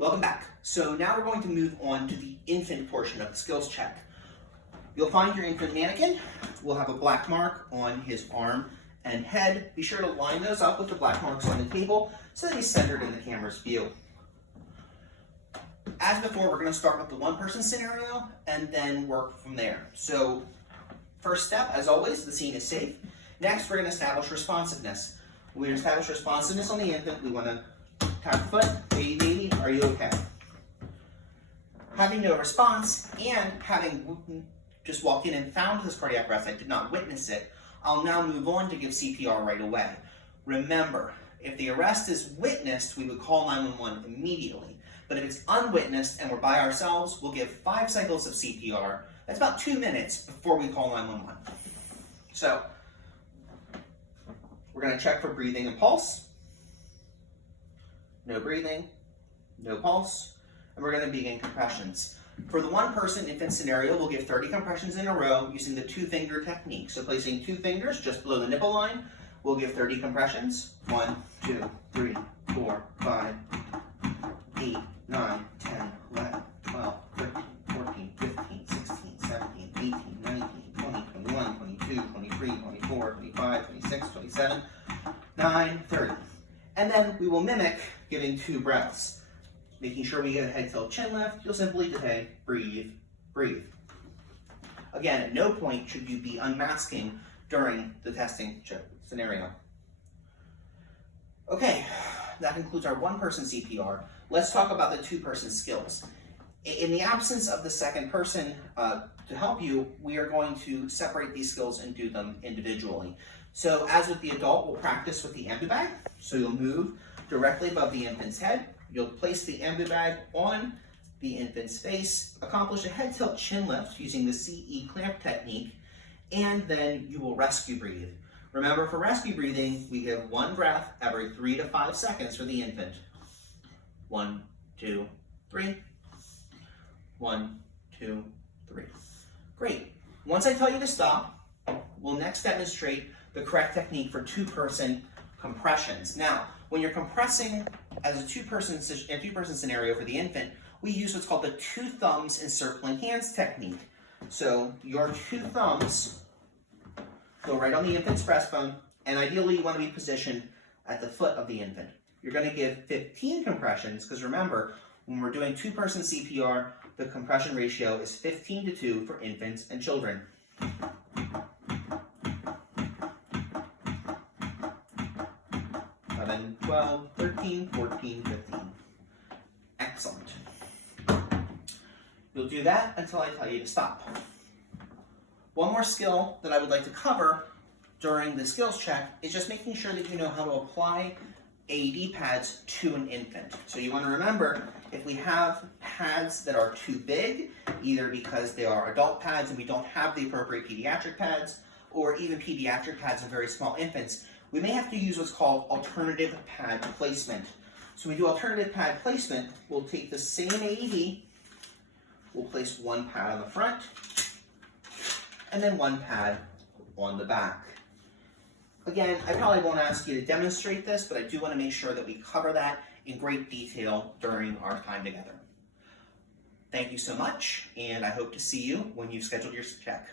Welcome back. So now we're going to move on to the infant portion of the skills check. You'll find your infant mannequin will have a black mark on his arm and head. Be sure to line those up with the black marks on the table so that he's centered in the camera's view. As before, we're going to start with the one-person scenario and then work from there. So first step, as always, the scene is safe. Next, we're going to establish responsiveness. We're going to establish responsiveness on the infant. We want to tap the foot, baby, are you okay? Having no response and having just walked in and found this cardiac arrest, I did not witness it, I'll now move on to give CPR right away. Remember, if the arrest is witnessed, we would call 911 immediately. But if it's unwitnessed and we're by ourselves, we'll give 5 cycles of CPR. That's about 2 minutes before we call 911. So, we're going to check for breathing and pulse. No breathing, no pulse, and we're going to begin compressions. For the one-person infant scenario, we'll give 30 compressions in a row using the 2-finger technique. So placing 2 fingers just below the nipple line, we'll give 30 compressions. 1, 2, 3, 4, 5, 8, 9, 10, 11, 12, 13, 14, 15, 16, 17, 18, 19, 20, 21, 22, 23, 24, 25, 26, 27, 9, 30. And then we will mimic giving 2 breaths. Making sure we get a head, tilt, chin lift, you'll simply say, breathe, breathe. Again, at no point should you be unmasking during the testing scenario. Okay, that concludes our one-person CPR. Let's talk about the 2-person skills. In the absence of the second person to help you, we are going to separate these skills and do them individually. So as with the adult, we'll practice with the ambu bag. So you'll move directly above the infant's head. You'll place the ambu bag on the infant's face, accomplish a head tilt chin lift using the CE clamp technique, and then you will rescue breathe. Remember, for rescue breathing, we give 1 breath every 3 to 5 seconds for the infant. 1, 2, 3. 1, 2, 3. Great. Once I tell you to stop, we'll next demonstrate the correct technique for 2-person compressions. Now, when you're compressing as a 2-person scenario for the infant, we use what's called the 2 thumbs encircling hands technique. So your 2 thumbs go right on the infant's breastbone, and ideally you want to be positioned at the foot of the infant. You're going to give 15 compressions, because remember, when we're doing 2-person CPR, the compression ratio is 15 to 2 for infants and children. 11, 12, 13, 14, 15. Excellent. You'll do that until I tell you to stop. One more skill that I would like to cover during the skills check is just making sure that you know how to apply AED pads to an infant. So you want to remember, if we have pads that are too big, either because they are adult pads and we don't have the appropriate pediatric pads, or even pediatric pads in very small infants, we may have to use what's called alternative pad placement. So when we do alternative pad placement, we'll take the same AED, we'll place 1 pad on the front, and then 1 pad on the back. Again, I probably won't ask you to demonstrate this, but I do want to make sure that we cover that in great detail during our time together. Thank you so much, and I hope to see you when you've scheduled your check.